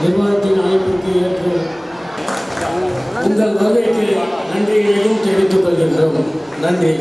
நிர்வாகத்தின் அழைப்புக்கு ஏற்று உங்கள் வருகைக்கு நன்றிகளையும் தெரிவித்துக் கொள்கின்றோம். நன்றி.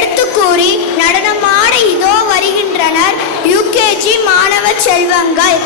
எடுத்து கூறி நடனமாட இதோ வருகின்றனர் யுகேஜி மாணவ செல்வங்கள்.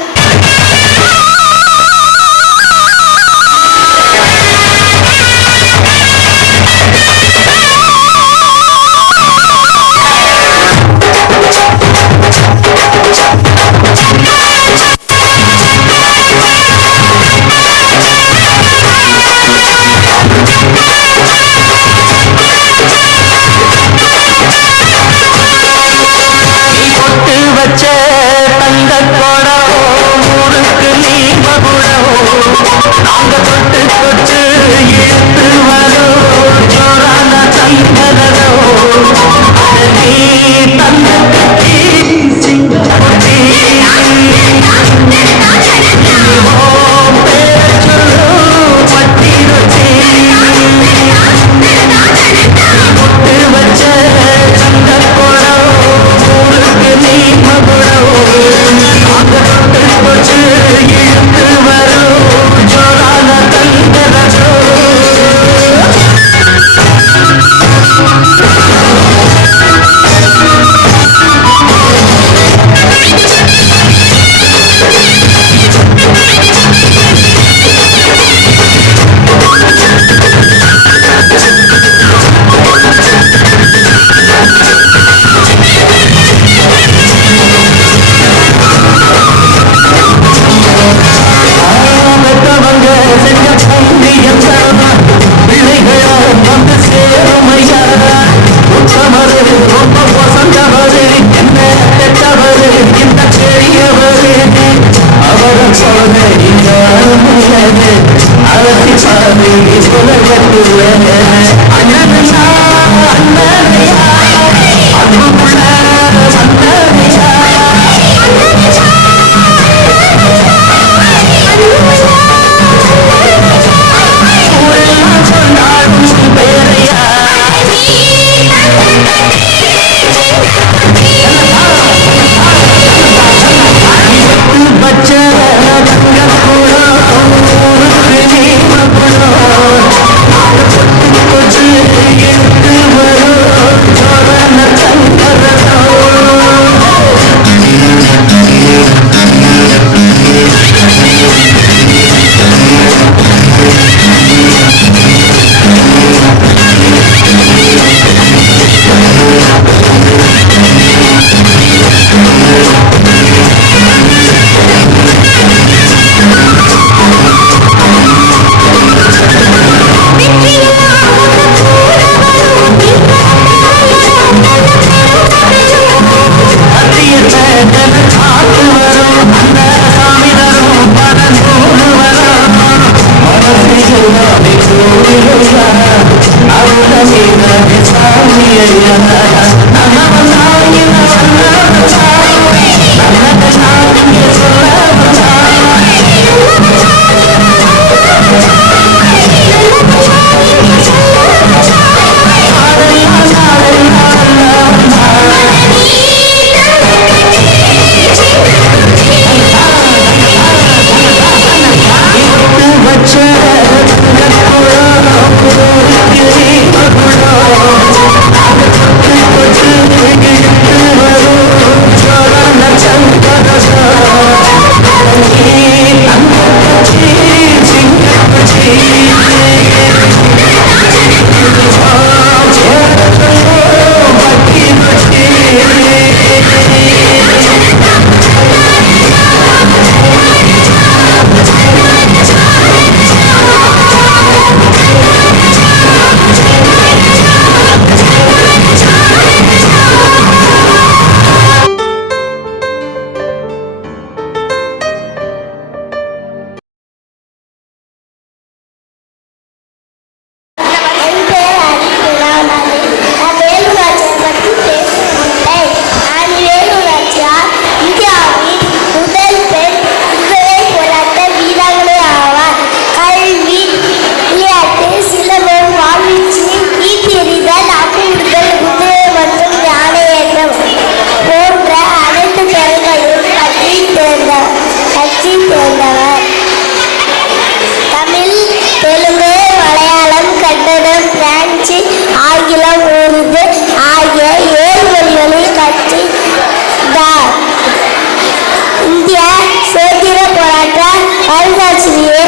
தமிழாசிரியை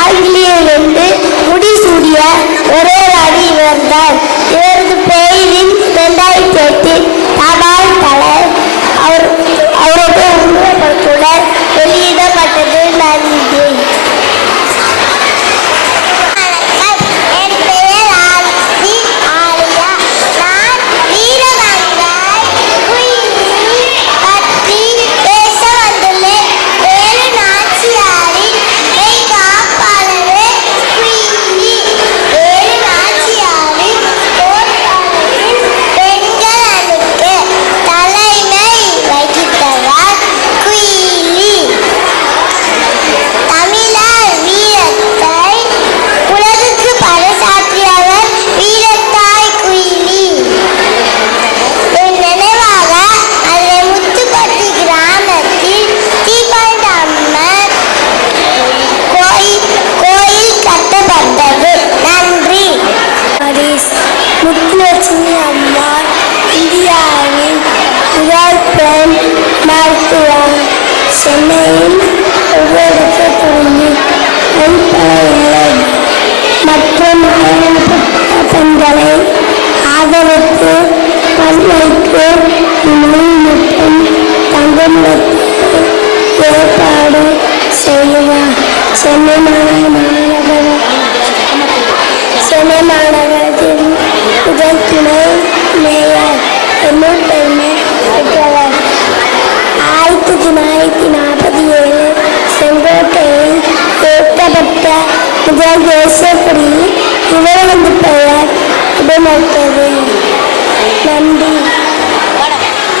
ஆங்கிலேயிலிருந்து முடிசூடிய ஒரே ராணி இவர்தான். இவரது பெயரில் 2008 தபால் தலை அவரது உருவப்படத்துடன் வெளியிடப்பட்டது. நன்றி. முத்துலட்சுமி அம்மாள் இந்தியாவின் முதல் பெண் மருத்துவர். சென்னையில் ஒவ்வொருக்கு திரும்பி அடிப்படைகளை மற்றும் பெண்களை ஆதரித்து பல்வைக்கு நோய் மற்றும் தங்குமிடத்தை ஏற்பாடு செய்வார். சென்னை மாநகரத்தில் முதல் துணை மேயர் என்னும் பெருமை பெற்றவர். 1947 செங்கோட்டையில் ஏற்றப்பட்ட முதல் தேசிய கொடி இவரது பெயர் இடம்பெற்றது. நன்றி.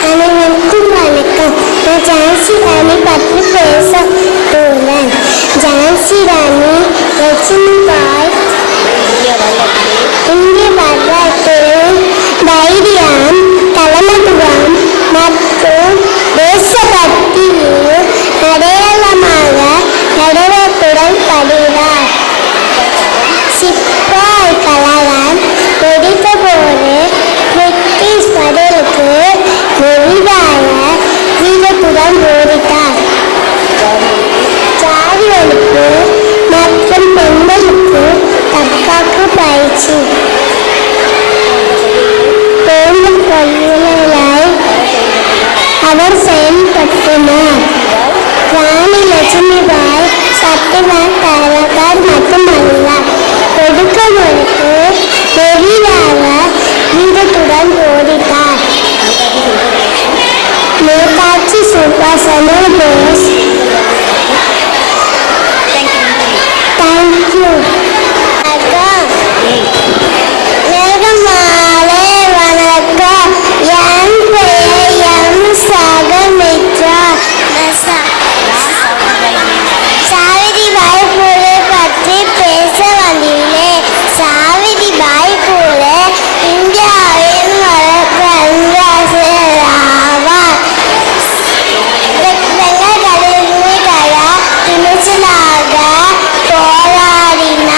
அனைவருக்கும் வணக்கம். நான் ஜான்சி ராணி பற்றி பேச போகிறேன். ஜான்சி ராணி லட்சுமிபாய் இந்திய வரலாற்றில் தைரியம், தலைமைத்துவம் மற்றும் தேசபக்தியில் அடையாளமாக நடனத்துடன் படுகிறார். சிப்பாய் கழகம் வெடித்த போது பிரிட்டிஷ் பதிலுக்கு எதிராக வீரத்துடன் போரிட்டார். ஜாதி ஒழிப்பு மற்றும் பெண்களுக்கு தற்காப்பு பயிற்சி பெண்கள் கொள்கைகளை அவர் செயல்படுத்தினார். ராணி லட்சுமிபாய் சத்தியவான் தலைவர் மட்டுமல்ல, ஒடுக்குமுறைக்கு எதிராக வீரத்துடன் போரிட்டார். நேதாஜி சுபாஷ் சந்திர போஸ். தேங்க்யூ. போராடினார்.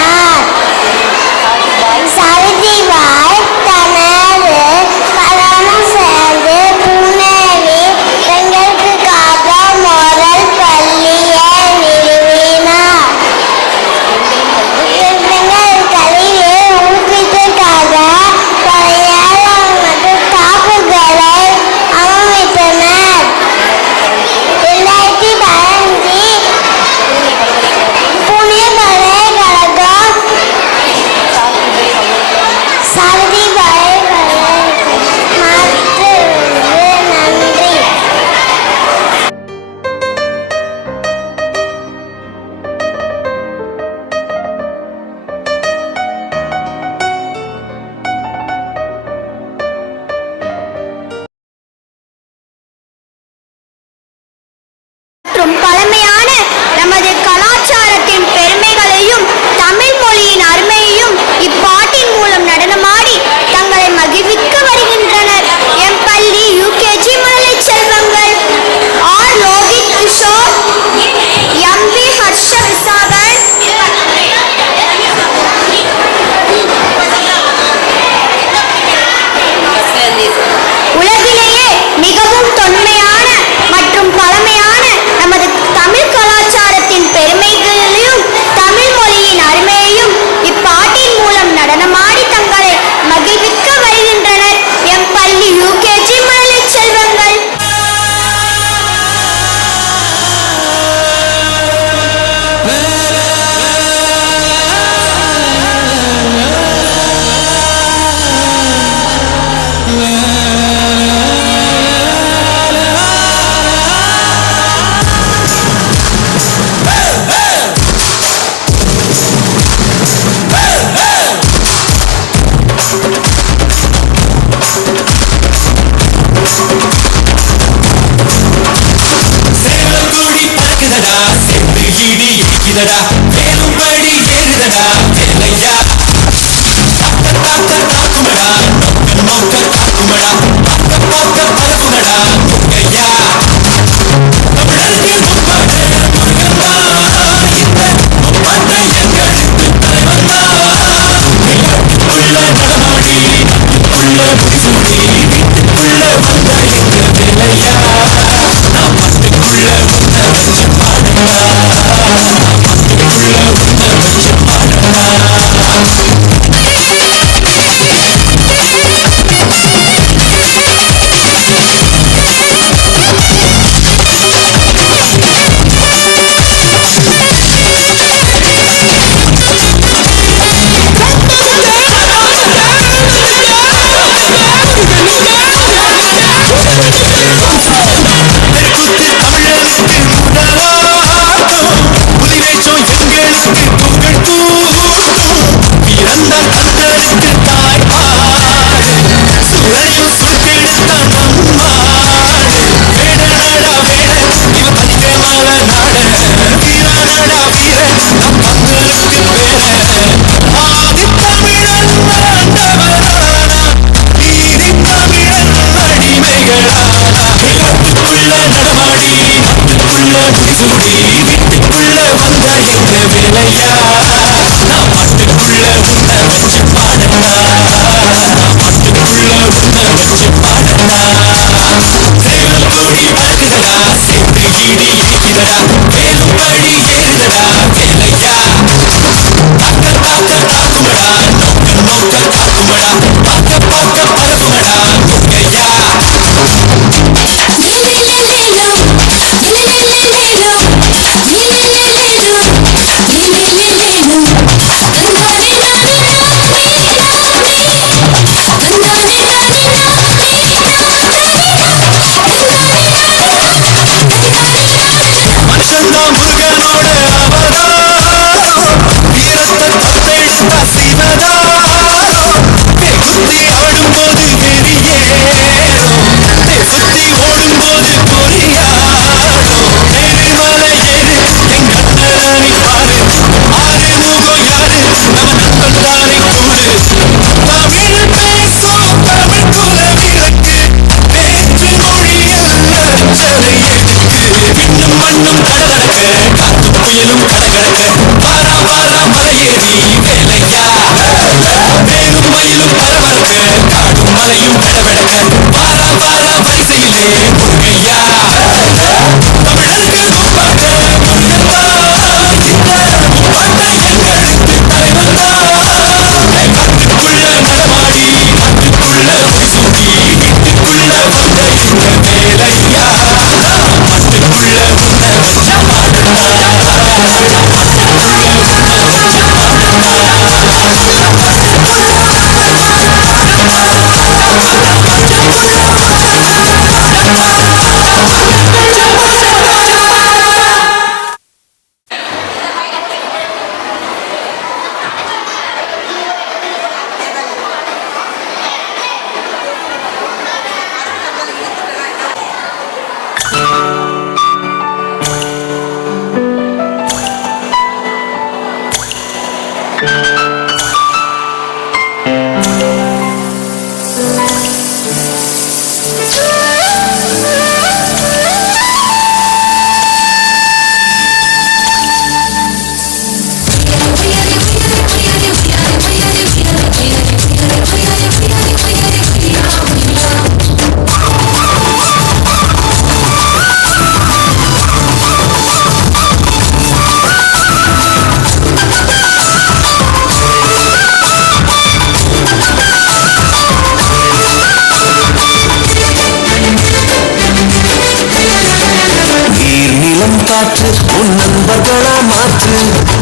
காற்று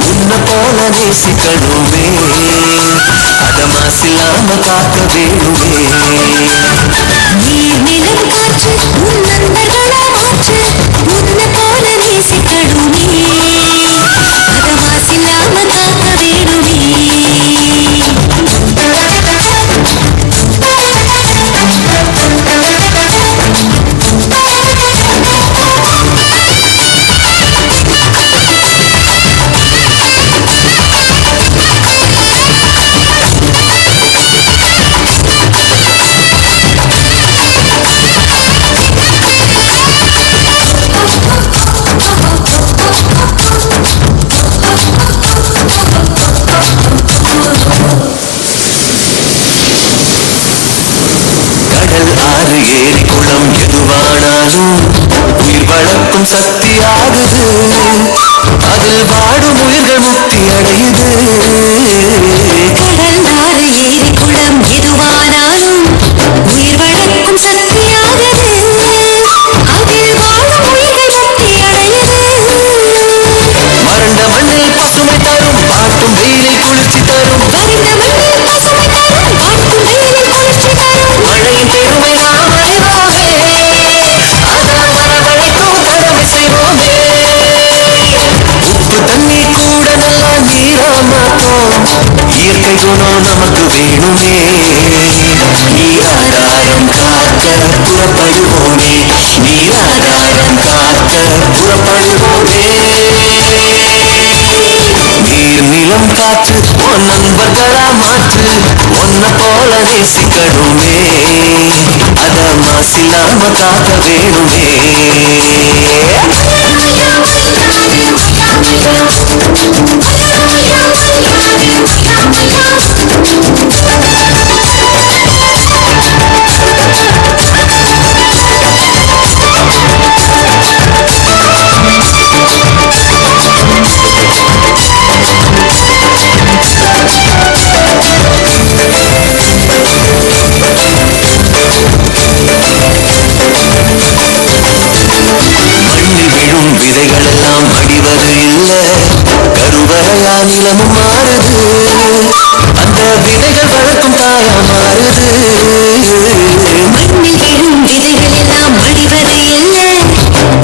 உன்னை போல நேசிக்கணுமே அத மாசில்லாம காக்க வேணுமே நீர் நிலம் காற்று உன் நண்பர்களா மாற்று உன்னை போல நேசிக்கணுமே அத மாசில்லாம காக்க வேணுமே ஆறு ஏரி குளம் எதுவானாலும் உயிர் வளர்க்கும் சக்தி ஆகுது அதில் வாடும் உயிர்கள் முக்தி அடையுது கடல் ஆறு ஏரி குளம் எதுவானாலும் உயிர் வளர்க்கும் சக்தி ஆகுது அதில் வாடும் உயிர்கள் முக்தி அடையுது மறந்த மண்ணில் பசுமை தரும் பாட்டும் வெயிலில் குளிர்ச்சி தரும் வறண்ட மண்ணில் பசுமை தரும் பாட்டும் வெயிலில் குளிர்ச்சி தரும் மழையின் பெருமை நாம் அறிவோமே அதான் வரவழைக்கும் கடமை செய்வோமே உப்பு தண்ணி கூட நல்லா நீரா மாற்றோம் இயற்கை குணம் நமக்கு வேணுமே நீராதாரம் காக்க புறப்படுவோமே நீராதாரம் காக்க புறப்படுவோமே நீர் நிலம் காற்று உன் நண்பர்களா மாற்று உன்னை போல நேசிக்கணுமே அத மாசில்லாம காக்க வேணுமே மண்ணில் விழும் விதைகள் எல்லாம் அடிவது இல்ல கருவறையா நிலமும் மாறுது அந்த விதைகள் வளர்க்கும் தாயா மாறுது மண்ணில் விழும் விதைகள் எல்லாம் மடிவது இல்ல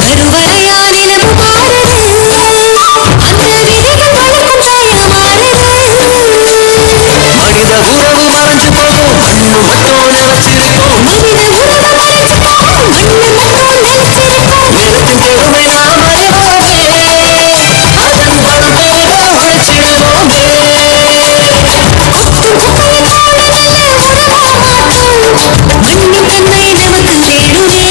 கருவறையா நிலமும் மாறுது அந்த விதைகள் வளர்க்கும் தாயா மாறுது மனித உறவு மறைஞ்சு போகும் மண்ணு மட்டும் நினைச்சிருக்கும் மனித உறவு மறைஞ்சு போகும் மண்ணு மட்டும் நிலைச்சிருக்கும் நிலத்தின் பெருமை நாம் அறிவோமே அதன் வளம் பெருக உழைச்சிடுவோமே கொத்தும் குப்பையை போல நல்ல உறவா மாற்றும் மண்ணின் தன்மை நமக்கு வேணுமே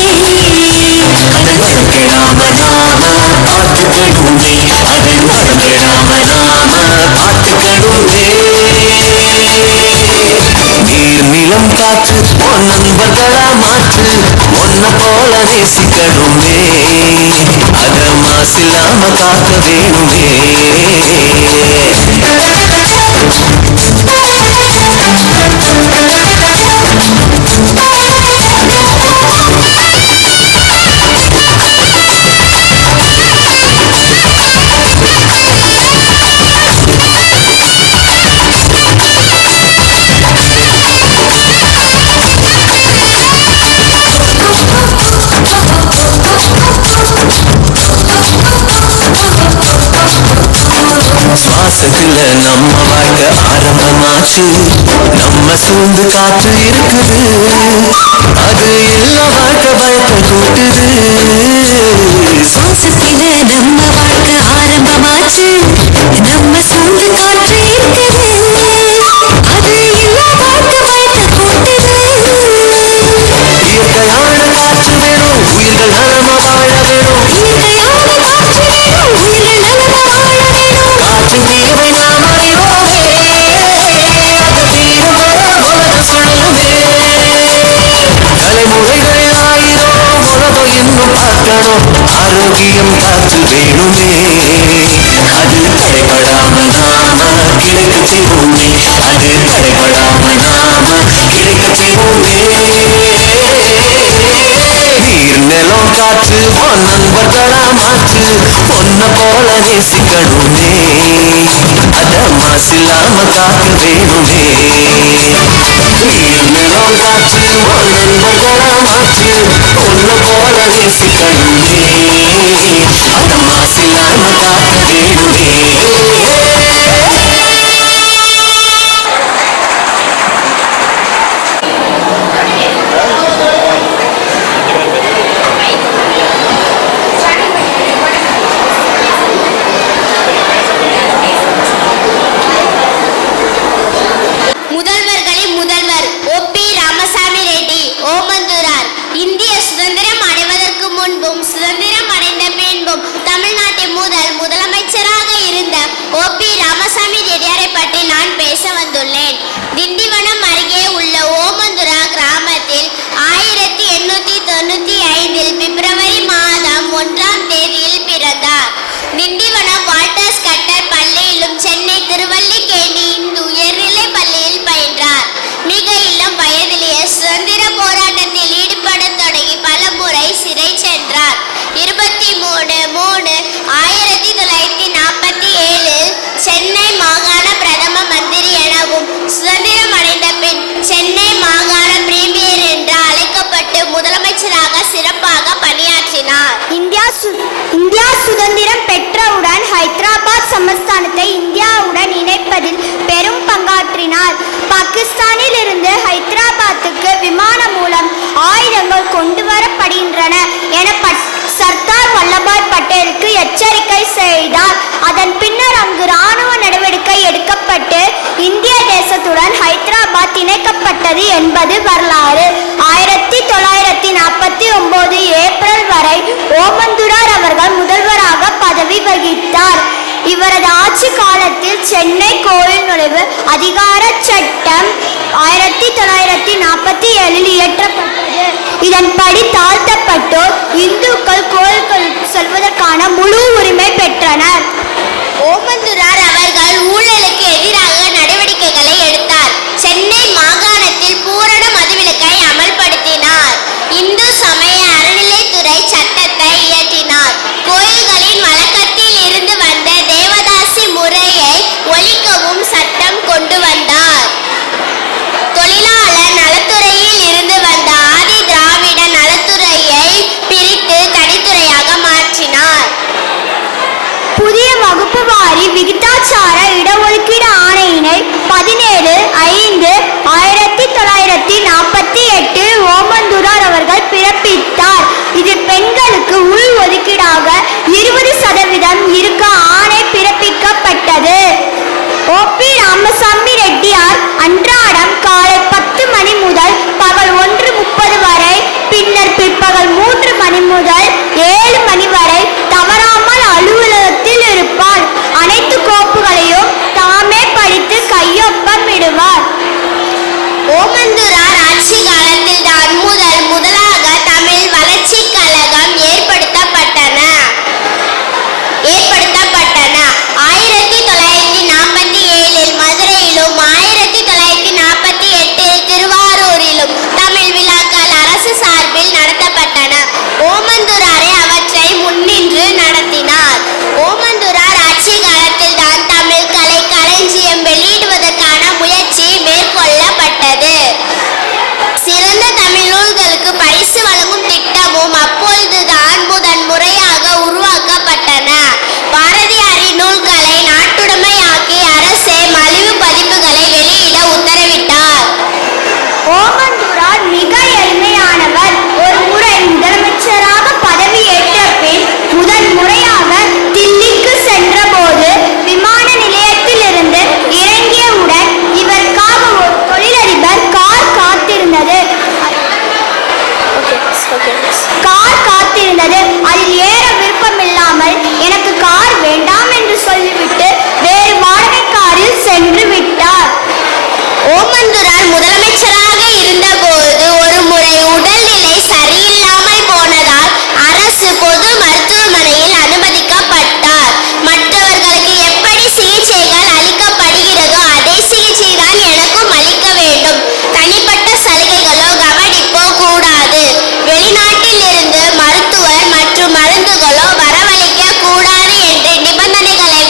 அதன் வளம் கெடாம நாம பார்த்துக்கணுமே அதன் வளம் கெடாம நாம பார்த்துக்கணுமே நீர் நிலம் காற்று உன் நண்பர்களா மாற்று உன்னை போல நேசிக்கணுமே அத மாசில்லாம காக்க வேணுமே சுவாசத்துல நம்ம வாழ்க்கை ஆரம்பமாச்சு நம்ம சூழ்ந்து காற்று இருக்குது அது எல்லா வாழ்க்கை பயத்தை கூட்டுது சுவாசத்தில நம்ம வாழ்க்கை ஆரம்பமாச்சு நம்ம சூழ்ந்து காற்று இருக்குது அது எல்லா வாழ்க்கை பயத்தை கூட்டுது இயற்கையான காற்று வேணும் உயிர்கள் நலமா வாழ வேணும் இயற்கையான காற்று வேணும் உயிர்கள் நலமா வாழ வேணும் காற்றின் தேவை நாம் அறிவோமே அது தீரும் வர உலகம் சுழலுமே தலைமுறைகள் ஆயிரம் உலகம் இன்னும் பார்க்கணும் ஆரோக்கியம் காற்று வேணுமே அது தடைபடாம நாம கிடைக்க செய்வோமே அது தடைபடாம நாம கிடைக்க செய்வோமே நீர் நிலம் காற்று உன் நண்பர்களா மாற்று பொன்ன போல நேசிக்க நேசிக்கணுமே அத மாசில்லாம காக்க வேணுமே நிலம் காற்று நண்பர்களா மாற்று ஒன்னு போல நேசிக்கணுமே அத மாசில்லாம காக்க வேணுமே திண்டிவனம் அருகே உள்ள ஓமந்துரா கிராமத்தில் 1895 பிப்ரவரி மாதம் 1ஆம் தேதியில் பிறந்தார். திண்டிவனம் வால்டர்ஸ் கட்டர் பள்ளியிலும் சென்னை திருவல்லிக்கேணி இந்து உயர்நிலை பள்ளியில் பயின்றார். மிக இளம் வயதிலேயே சுதந்திர போராட்டத்தில் ஈடுபட தொடங்கி பல முறை சிறை சென்றார். 23/3/1947 சென்னை மாகாண பிரதம மந்திரி எனவும் சுதந்திரம் அடைந்த பின் சென்னை மாகாண பிரீமியர் என்று அழைக்கப்பட்டு முதலமைச்சராக சிறப்பாக பணியாற்றினார். இந்தியா சுதந்திரம் பெற்றவுடன் ஹைதராபாத் சமஸ்தானத்தை இந்தியாவுடன் இணைப்பதில் பெரும் பங்காற்றினார். பாகிஸ்தானில் இருந்து ஹைதராபாத்துக்கு விமானம் மூலம் ஆயுதங்கள் கொண்டு வரப்படுகின்றன என சர்தார் வல்லபாய் பட்டேலுக்கு எச்சரிக்கை செய்தார். அதன் பின்னர் அங்கு இராணுவ நடவடிக்கை எடுக்கப்பட்டு இந்திய தேசத்துடன் ஹைதராபாத் இணைக்கப்பட்டது என்பது வரலாறு. 1949 ஏப்ரல் வரை ஓமந்துரார் அவர்கள் முதல்வராக பதவி வகித்தார். இவரது ஆட்சி காலத்தில் சென்னை கோயில் நுழைவு அதிகார சட்டம் 1947 இயற்றப்பட்டது. இதன்படி தாழ்த்தப்பட்டோர் இந்துக்கள் கோயில்களுக்கு செல்வதற்கான முழு உரிமை பெற்றனர். ஓமந்துரார் அவர்கள் ஊழலுக்கு எதிராக நடவடிக்கைகளை எடுத்தார். சென்னை மாகாணத்தில் பூரண மதுவிலக்கை அமல்படுத்தினார். இந்து சமய அறநிலைத்துறை சட்டத்தை இயற்றினார். கோயில்களின் வழக்கத்தில் இருந்து வந்த தேவதாசி முறையை ஒழிக்கவும் சட்டம் கொண்டு வந்தார். தொழிலாளர் நலத்துறையில் இருந்து வந்த ஆதி திராவிட நலத்துறையை பிரித்து தனித்துறையாக மாற்றினார். புதிய வகுப்பு வாரி விகிதாச்சார இடஒதுக்கீடு ஆணையினை 17/5/1948 ஓமந்துரார் அவர்கள் பிறப்பித்தார். இதில் பெண்களுக்கு உள் ஒதுக்கீடாக 20% இருக்க ஆணை பிறப்பிக்கப்பட்டது. ஓபி ராமசாமி ரெட்டியார் அன்றாடம் காலை 10 மணி முதல் பகல் 1:30 வரை, பின்னர் பிற்பகல் 3 மணி முதல் 7 மணி வரை தவறாமல் அலுவலகத்தில் இருப்பார். அனைத்து கோப்புகளையும் தாமே படித்து கையொப்பம் இடுவார். ஓமந்துரார் ஆட்சி காலத்தில் தான் முதலாக தமிழ் வளர்ச்சி கழகம் ஏற்படுத்தப்பட்டன. 1947 மதுரையிலும் 1948 திருவாரூரிலும் தமிழ் விழாக்கள் அரசு சார்பில் நடத்தப்பட்டன. ஓமந்துராரே அவற்றை முன்னின்று நடத்தினார். ஓமந்துரார் ஆட்சி காலத்தில் தான் தமிழ் கலை களஞ்சியம் வெளியிடுவதற்கான முயற்சி மேற்கொள்ளப்பட்டது. சிறந்த தமிழ் நூல்களுக்கு பரிசு வழங்கும் திட்டமும் அப்பொழுதுதான் முதன் முறையாக உருவாக்கப்பட்டன. பாரதியாரின் நூல்களை நாட்டுடைமையாக்கி அரசே மலிவு பதிப்புகளை வெளியிட உத்தரவிட்டார். ஓமந்துரார் மிக எளிமையானவர். ஒரு முறை முதலமைச்சராக பதவியேற்ற பின் முதன் முறையாக தில்லிக்கு சென்ற போது விமான நிலையத்தில் இருந்து இறங்கியவுடன் இவருக்காக ஒரு தொழிலதிபர் கார் காத்திருந்தது. அதில் ஏற விருப்பமில்லாமல் எனக்கு கார் வேண்டாம் என்று சொல்லிவிட்டு வேறு வாடகை காரில் சென்று விட்டார். ஓமந்துரார் முதலமைச்சராக இருந்தபோது ஒரு முறை உடல்நிலை சரியில்லாமல் போனதால் அரசு பொது மருத்துவமனையில் அனுமதிக்கப்பட்டார். மற்றவர்களுக்கு எப்படி சிகிச்சைகள் அளிக்கப்படுகிறதோ அதே சிகிச்சை தான் எனக்கும் அளிக்க வேண்டும். தனிப்பட்ட சலுகைகளோ கவனிப்போ கூடாது. வெளிநாட்டில் இருந்து மருத்துவர் மற்றும் மருந்துகளோ வரவழைக்க கூடாது என்று நிபந்தனைகளை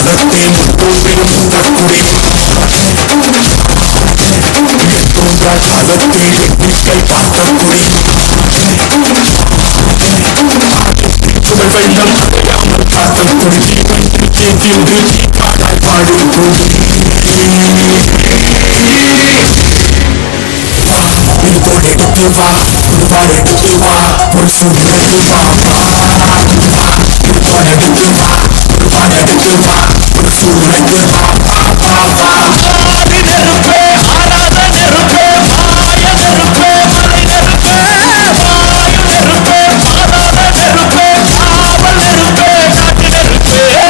காலத்தே முத்தோன்றும் முகக்குடி தோன்றா காலத்தே எண்ணிக்கை பார்த்தக்குடி சுடர் வெள்ளம் அடையாமல் காத்தக்குடி தீவன்று காடாய் பாடு கொடி இதுபோல் எடுத்து வா இதுபால் எடுத்து வா ஒரு சூழ்நிலை வா இதுபோல் எடுத்து வா இதுபால் எடுத்து வா ஒரு சூழ்நிலை வா நெருப்பே ஆராத நெருப்பே மாய நெருப்பே மலை நெருப்பே வாயு நெருப்பே ஆராத நெருப்பே காவல் நெருப்பே நாட்டு நெருப்பே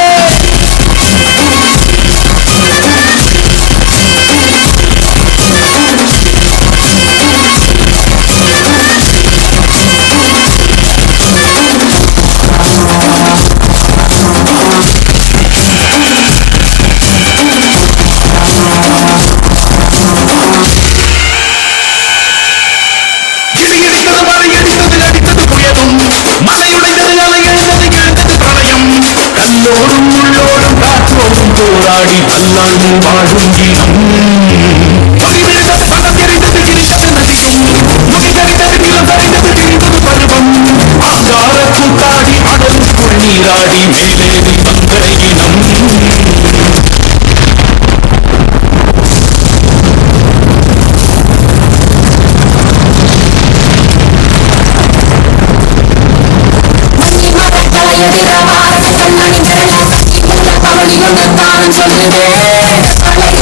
கல்லோடும் உள்ளோடும் காற்றோடும் போராடி பல்லாண்டு வாழும் இனம் விழுந்தது பணம் எரிந்தது கிழித்தது நதியும் முகை கறிந்தது நிலம் கறிந்தது கிழிந்தது பருவம் ஆங்கார கூத்தாடி அடலுக்குள் நீராடி மேலேறி வந்த இனம்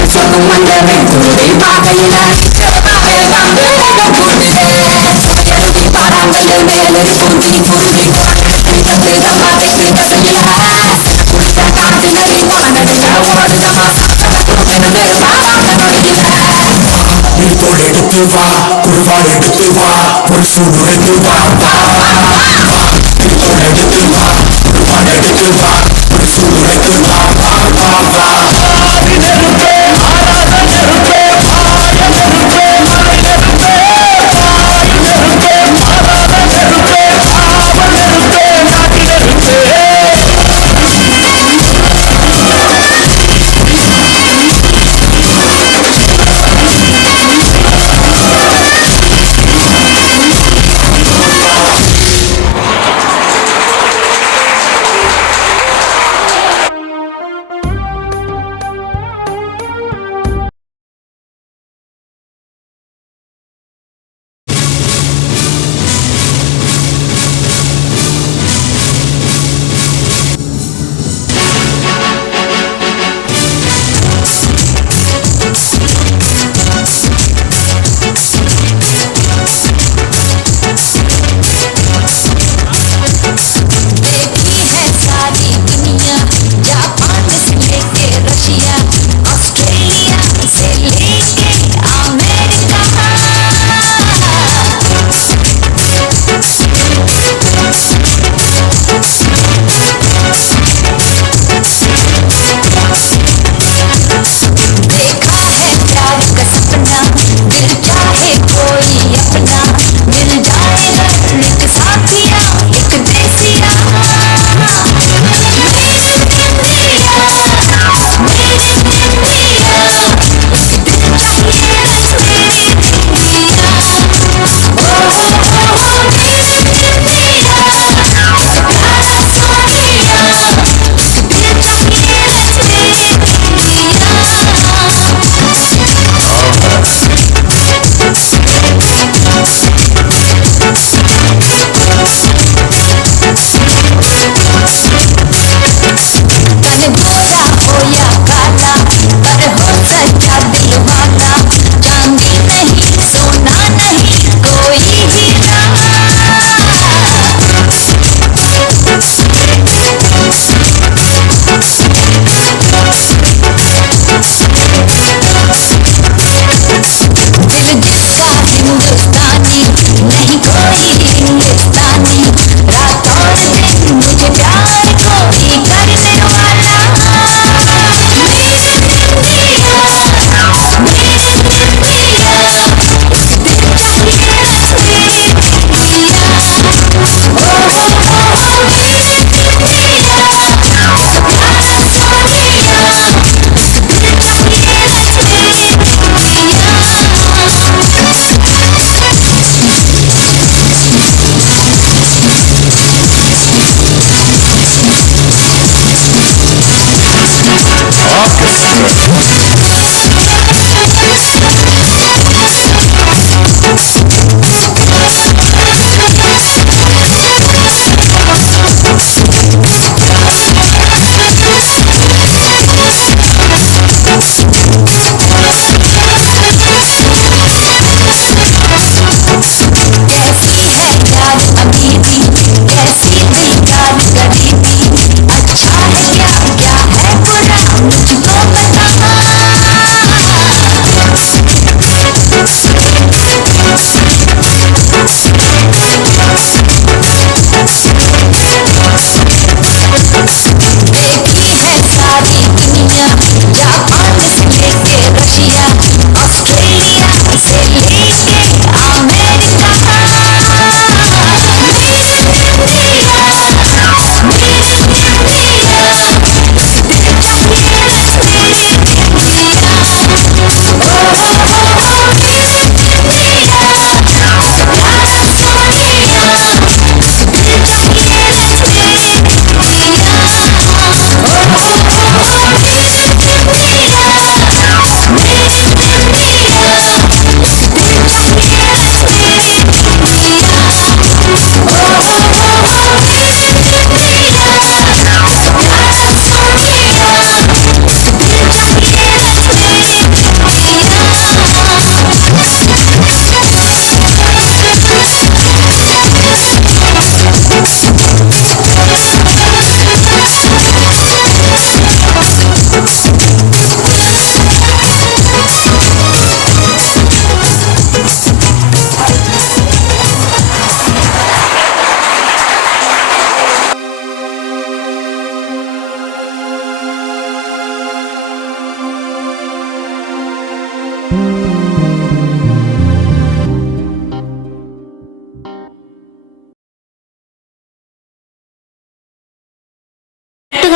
சொல்லும் அந்த வெண்குருதை பாகையில பாராங்கல்ல மேலே பொருத்தி பொருத்தி இதுபோல் எடுத்து வா குருவால் எடுத்து வா ஒரு சூழ்நிலைத்து வா இதுபோல் எடுத்து வா குருவால் எடுத்து வா ஒரு சூழ்நிலைத்து வா நெருப்பே ஆராத நெருப்பே மாய நெருப்பே மலை நெருப்பே வாயு நெருப்பே ஆராத நெருப்பே காவல் நெருப்பே நாட்டு நெருப்பே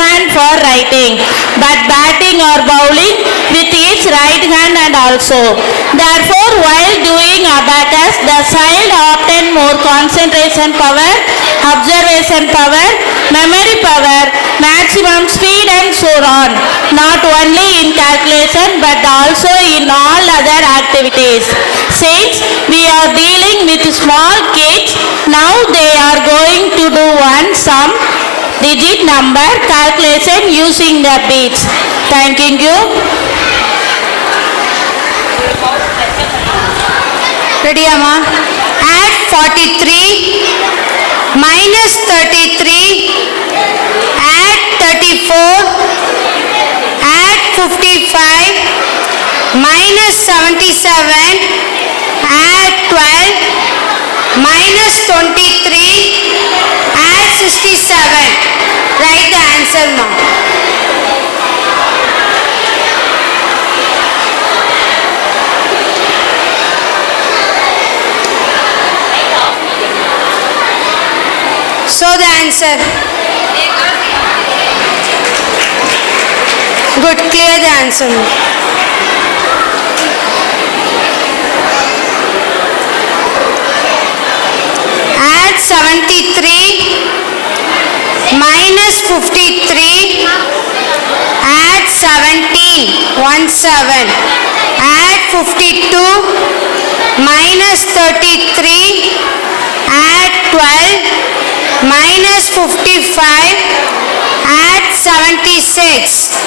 hand for writing, but batting or bowling with each right hand and also. Therefore, while doing abacus, the child obtain more concentration power, observation power, memory power, maximum speed and so on, not only in calculation but also in all other activities. Since we are dealing with small kids, now they are going to do one sum digit number calculation using the beats. Thanking you. Ready, Amma? Add 43, minus 33, add 34, add 55, minus 77, add 12, minus 23, add 67. Write the answer, Ma. So the answer. Good, clear the answer. Add 73, minus 53, add 17, 17, add 52, minus 33, add 12, minus 55, add 76.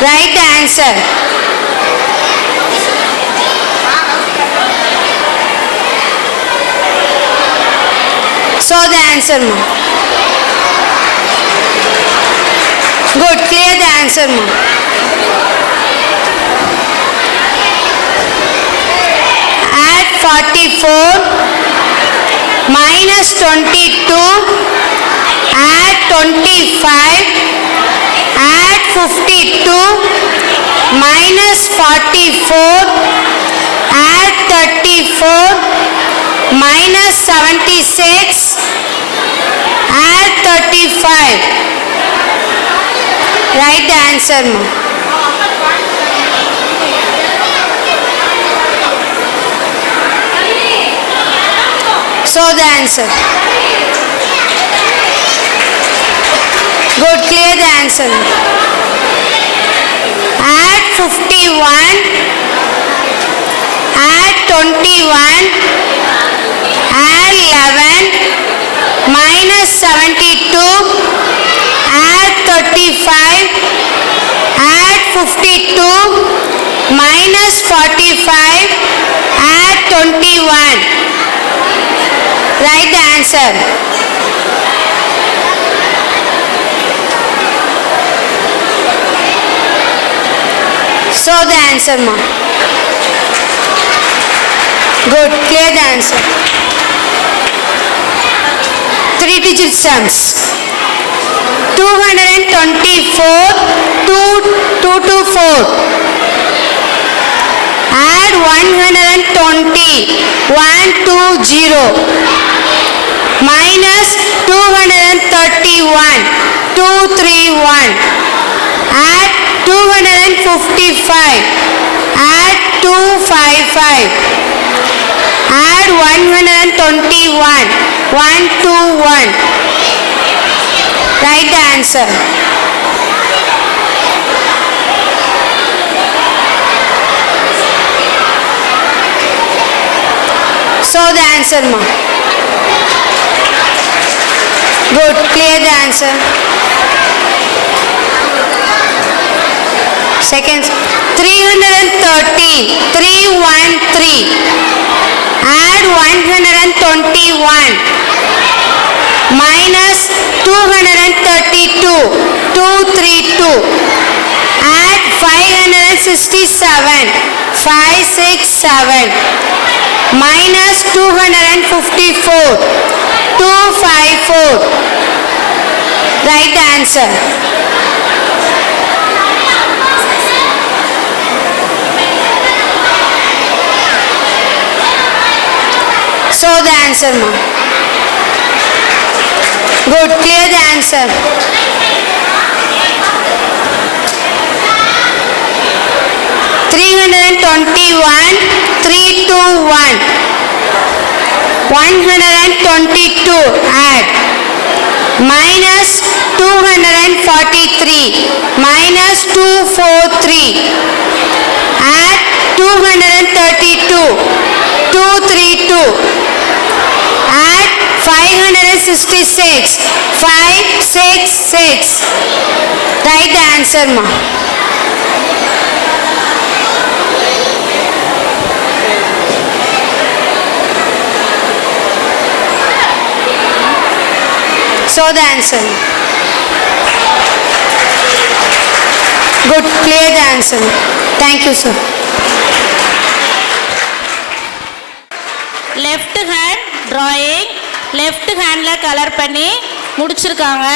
Write the answer. So the answer, Ma. Good, clear the answer, Ma. Add 44, minus 22, add 25, add 52, minus 44, add 34, minus 76, add 35. Write the answer, Ma. So the answer. Good, clear the answer. Add 51, add 21, add 11, minus 72, add 35, add 52, minus 45, add 21. Write the answer. So the answer, Ma. Good, clear the answer. 3-digit sums. 224, 2 to 4. Add 120, 120, minus 231, 231. Add 255, add 255. Add 121, 121. Write the answer. So the answer, Ma. Good, clear the answer. Second, 313, 313. Add 121, minus 232, 232. Add 567, 567. Minus 254, 254. Write the answer. So the answer, Ma. Good, clear the answer. 321. 122 add. Minus 243. Minus 243. Add 232. 232. Add 566. 566. Write the answer, ma. So the answer. Good, clear the answer. Thank you, sir. Left hand drawing left handle colour பண்ணி முடிச்சிருக்காங்க.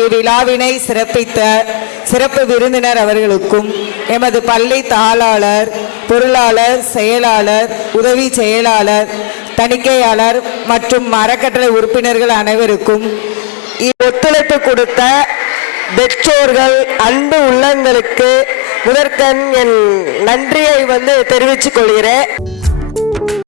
இவ்விழாவினை சிறப்பித்த சிறப்பு விருந்தினர் அவர்களுக்கும் எமது பள்ளி தாளாளர், பொருளாளர், செயலாளர், உதவி செயலாளர், தணிக்கையாளர் மற்றும் அறக்கட்டளை உறுப்பினர்கள் அனைவருக்கும் ஒத்துழைப்பு கொடுத்த பெற்றோர்கள், அன்பு உள்ளங்களுக்கு முதற்கண் என் நன்றியை தெரிவித்துக் கொள்கிறேன்.